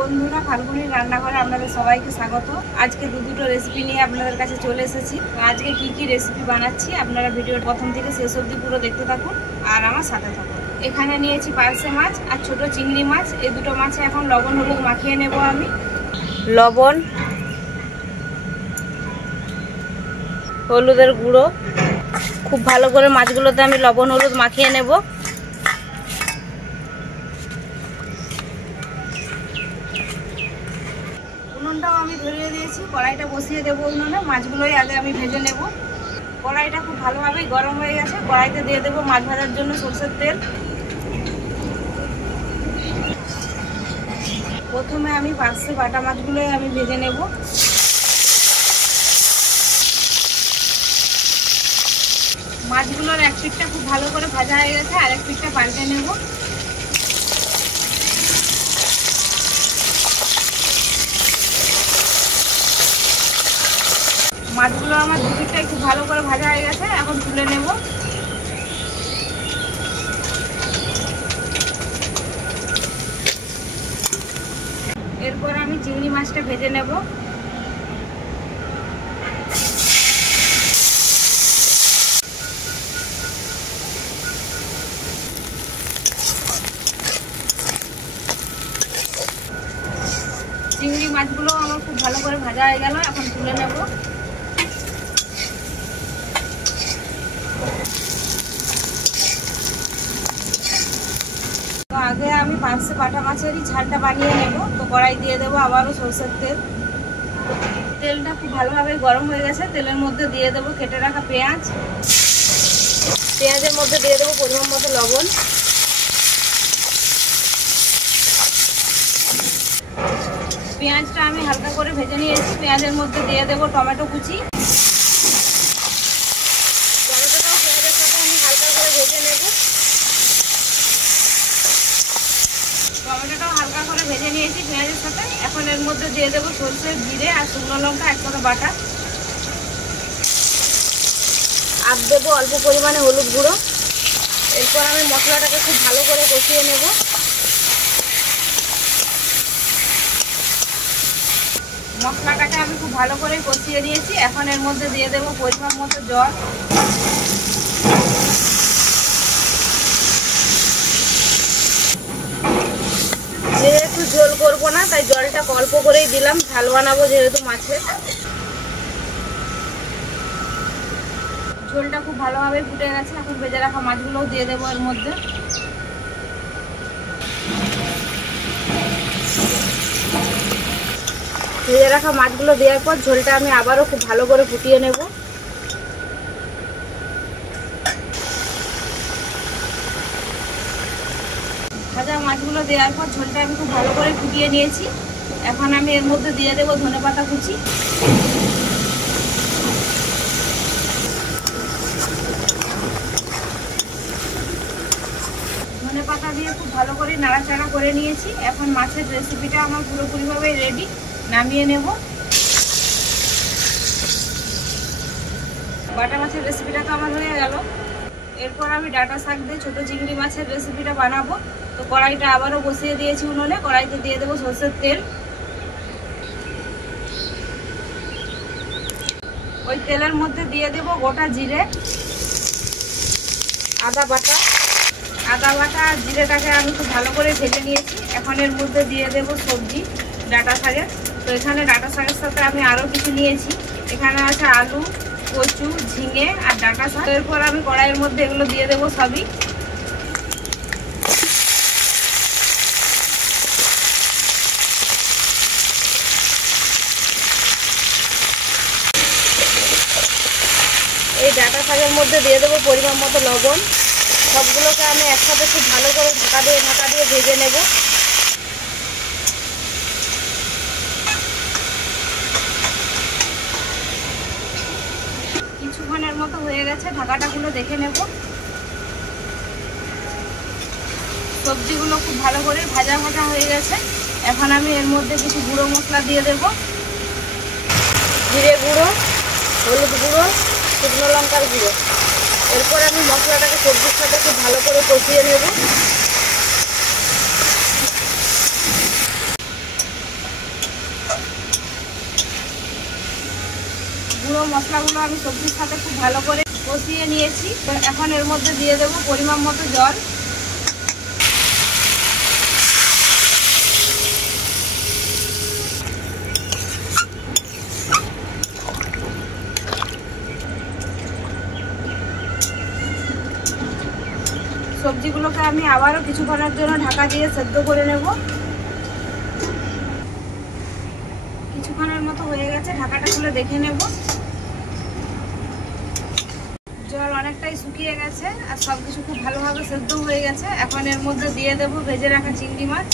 বন্ধুরা, ফাল্গুনির রান্নাঘরে আপনাদের সবাইকে স্বাগত। আজকে দুটো রেসিপি নিয়ে আপনাদের কাছে চলে এসেছি। আজকে কি রেসিপি বানাচ্ছি আপনারা ভিডিওর প্রথম থেকে শেষ অবধি পুরো দেখতে থাকুন আর আমার সাথে থাকুন। এখানে নিয়েছি পার্শে মাছ আর ছোট চিংড়ি মাছ। এই দুটো মাছে এখন লবণ হলুদ মাখিয়ে নেব। আমি লবণ, হলুদের গুঁড়ো খুব ভালো করে মাছগুলোতে আমি লবণ হলুদ মাখিয়ে নেব। উনুনটাও আমি ধরিয়ে দিয়েছি, কড়াইটা বসিয়ে দেবো উনুনে। মাছগুলোই আগে আমি ভেজে নেব। কড়াইটা খুব ভালোভাবেই গরম হয়ে গেছে। কড়াইতে দিয়ে দেবো মাছ ভাজার জন্য সরষের তেল। প্রথমে আমি পার্শে বাটা মাছগুলোই আমি ভেজে নেব। মাছগুলোর এক পিঠটা খুব ভালো করে ভাজা হয়ে গেছে, আর এক পিঠটা পাল্টে নেব। মাছগুলো আমার দু পিঠটাই খুব ভালো করে ভাজা হয়ে গেছে, এখন তুলে নেব। এরপর আমি চিংড়ি মাছটা ভেজে নেব। চিংড়ি মাছগুলো আমার খুব ভালো করে ভাজা হয়ে গেল, এখন তুলে নেব। তো আগে আমি পার্শে বাটা মাছেরই ঝালটা বানিয়ে নেব। তো কড়াই দিয়ে দেবো আবারও সরষের তেল। তেলটা খুব ভালোভাবে গরম হয়ে গেছে। তেলের মধ্যে দিয়ে দেবো কেটে রাখা পেঁয়াজ। পেঁয়াজের মধ্যে দিয়ে দেবো পরিমাণ মতো লবণ। পেঁয়াজটা আমি হালকা করে ভেজে নিয়েছি। পেঁয়াজের মধ্যে দিয়ে দেবো টমেটো কুচি। টমেটোটাও পেঁয়াজের সাথে আমি হালকা করে ভেজে নেব। টমেটোটাও হালকা করে ভেজে নিয়েছি পেঁয়াজের সাথে। এখন এর মধ্যে দিয়ে দেবো সরষে, জিরে আর শুকনো লঙ্কা একসাথে বাটা। আর দেবো অল্প পরিমাণে হলুদ গুঁড়ো। এরপর আমি মশলাটাকে খুব ভালো করে কষিয়ে নেব। মশলাটাকে আমি খুব ভালো করে কষিয়ে নিয়েছি। এখন এর মধ্যে দিয়ে দেবো পরিমাণ মতো জল। যেহেতু ঝোল করবো না, তাই জলটা অল্প করেই দিলাম। ঝাল বানাবো যেহেতু মাছের। ঝোলটা খুব ভালোভাবে ফুটে গেছে। এখন ভেজে রাখা মাছগুলোও দিয়ে দেবো এর মধ্যে। ভেজে রাখা মাছগুলো দেওয়ার পর ঝোলটা আমি আবারও খুব ভালো করে ফুটিয়ে নেব। ভাজা মাছগুলো দেওয়ার পর ঝোলটা আমি খুব ভালো করে ফুটিয়ে নিয়েছি। এখন আমি এর মধ্যে দিয়ে দেবো ধনেপাতা কুচি। ধনেপাতা দিয়ে খুব ভালো করে নাড়াচাড়া করে নিয়েছি। এখন মাছের রেসিপিটা আমার পুরোপুরিভাবে রেডি। নামিয়ে নেব। বাটা মাছের রেসিপিটা তো আমার হয়ে গেল। এরপর আমি ডাঁটা শাক দিয়ে ছোটো চিংড়ি মাছের রেসিপিটা বানাবো। তো কড়াইটা আবারও বসিয়ে দিয়েছি উনুনে। কড়াইতে দিয়ে দেবো সরষের তেল। ওই তেলের মধ্যে দিয়ে দেবো গোটা জিরে, আদা বাটা আর জিরেটাকে আমি খুব ভালো করে ভেজে নিয়েছি। এখন এর মধ্যে দিয়ে দেবো সবজি ডাঁটা শাকের। তো এখানে ডাঁটা শাকের সাথে আমি আরও কিছু নিয়েছি। এখানে আছে আলু, কচু, ঝিঙে আর ডাঁটা শাক। এরপর আমি কড়াইয়ের মধ্যে এগুলো দিয়ে দেবো সবই। এই ডাঁটা শাকের মধ্যে দিয়ে দেবো পরিমাণ মতো লবণ। সবগুলোকে আমি একসাথে খুব ভালো করে ঢাকা দিয়ে ভেজে নেব। কিছুক্ষণের মতো হয়ে গেছে, ঢাকাটা খুলে দেখে নেব। সবজিগুলো খুব ভালো করে ভাজা হয়ে গেছে। এখন আমি এর মধ্যে কিছু গুঁড়ো মশলা দিয়ে দেব। জিরে গুঁড়ো, হলুদ গুঁড়ো, শুকনো লঙ্কার গুঁড়ো। এরপর আমি মশলাটাকে সবজির সাথে খুব ভালো করে কষিয়ে নেব। পুরো মশলাগুলো আমি সবজির সাথে খুব ভালো করে কষিয়ে নিয়েছি। এখন এর মধ্যে দিয়ে দেবো পরিমাণ মতো জল। সবজিগুলোকে আমি আবারও কিছুক্ষণের জন্য ঢাকা দিয়ে সেদ্ধ করে নেব। কিছুক্ষণের মতো হয়ে গেছে, ঢাকাটা খুলে দেখে নেব। জল অনেকটাই শুকিয়ে গেছে আর সবকিছু খুব ভালোভাবে সেদ্ধ হয়ে গেছে। এখন এর মধ্যে দিয়ে দেব ভেজে রাখা চিংড়ি মাছ।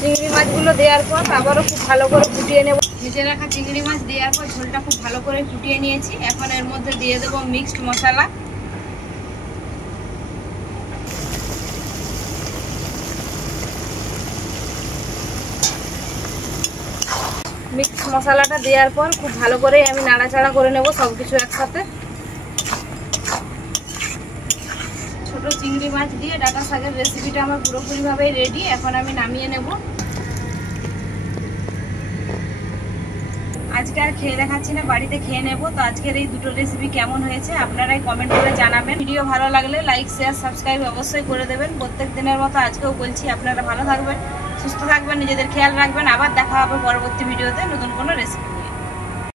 চিংড়ি মাছগুলো দেওয়ার পর আবারও খুব ভালো করে ফুটিয়ে নেব। ভেজে রাখা চিংড়ি মাছ দেওয়ার পর ঝোলটা খুব ভালো করে ফুটিয়ে নিয়েছি। এখন এর মধ্যে দিয়ে দেব মিক্সড মশলা। মিক্সড মশলাটা দেওয়ার পর খুব ভালো করে আমি নাড়াচাড়া করে নেব সবকিছু একসাথে। ছোট চিংড়ি মাছ দিয়ে ডাঁটা শাকের রেসিপিটা আমার পুরোপুরিভাবেই রেডি। এখন আমি নামিয়ে নেব। আজকে আর খেয়ে দেখাচ্ছি না, বাড়িতে খেয়ে নেব। তো আজকের এই দুটো রেসিপি কেমন হয়েছে আপনারাই কমেন্ট করে জানাবেন। ভিডিও ভালো লাগলে লাইক শেয়ার সাবস্ক্রাইব অবশ্যই করে দেবেন। প্রত্যেক দিনের মতো আজকেও বলছি আপনারা ভালো থাকবেন, সুস্থ থাকবেন, নিজেদের খেয়াল রাখবেন। আবার দেখা হবে পরবর্তী ভিডিওতে নতুন কোনো রেসিপি।